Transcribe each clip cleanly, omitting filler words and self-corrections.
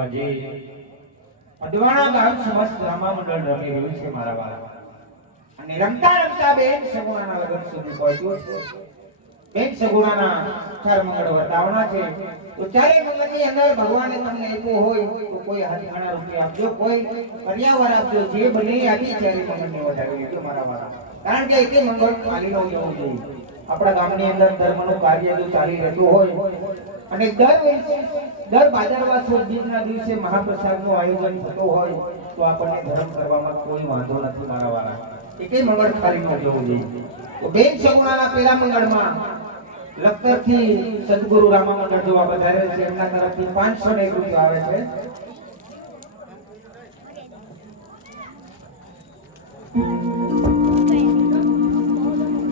આજે અદવાણા ગામ સમસ્ત રામા મંડળ રમી રહ્યું છે મારા વાળા. અને રમતા રમતા બેન સગુણાના લગ્ન સુધી પહોંચ્યું છે. બેન સગુણાના ચાર મંગળ વર્તાવના છે. તો ચારે મંગળની અંદર ભગવાને તમને આપ્યો હોય તો કોઈ હાથાણા રૂપિયા આપજો, કોઈ પર્યાવર આપજો, જે બને આપી ચારે મંગળને વધાવી લેજો મારા વાળા. કારણ કે એક મંગળ ચાલીનો જવું જોઈએ. આપણા ગામની અંદર ધર્મનું કાર્ય જો ચાલી રહેતું હોય અને દર ભાદરવા સુદ બીજના દિવસે મહાપ્રસાદનું આયોજન થતું હોય તો આપણને ધર્મ કરવામાં કોઈ વાંધો નથી મારા વાળા. એકે મંગળ ખાલી ન જવું જોઈએ. તો બેન સગુણાના પેલા મંગળમાં લખતરથી સદગુરુ રામા મંડળ જોવા વધારે છે. એમના તરફથી 501 રૂપિયા આવે છે.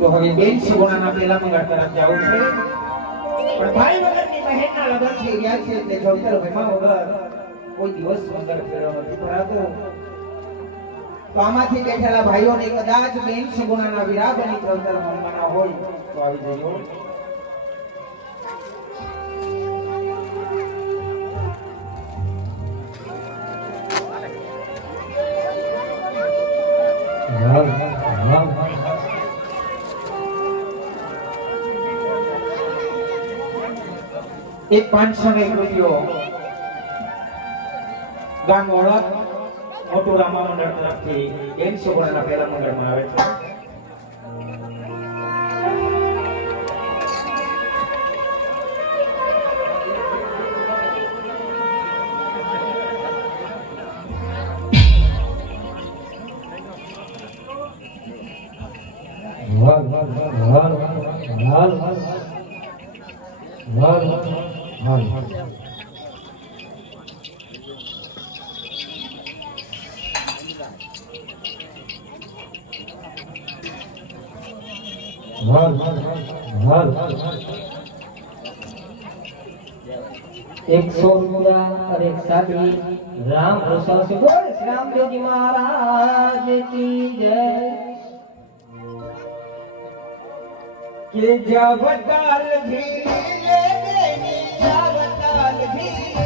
તો હવે બેન સગુણાના પેલા મંગળ તરફ જવું છે. પણ ભાઈ વગરની બહેનના લગ્ન થઈ ગયા છે એટલે જવતર ભેમા વગર કોઈ દિવસ મંગળ ફેરો નથી ભરાતો. તો આમાંથી બેઠેલા ભાઈઓને કદાચ બેન સગુણાના વિરાહ બની જવતર મંગળના હોય તો આવી જજો. એક 501 રૂપિયો ગામ ઓળખ મોટું રામા મંડળ તરફથી બેન સગુણાના પહેલા મંડળમાં આવે છે. राम प्रसाद से बोल रामदेव जी महाराज की जय। के जवताल धीरे देवी जवताल धीरे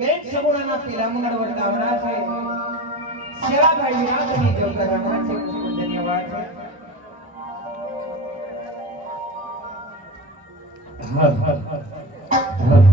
બેન સગુણાના પેલા મંગળ વર્તાવના છે. સેવાભાઈ વિરાજની જવતરામાં છે. ખૂબ ધન્યવાદ છે. હર હર હર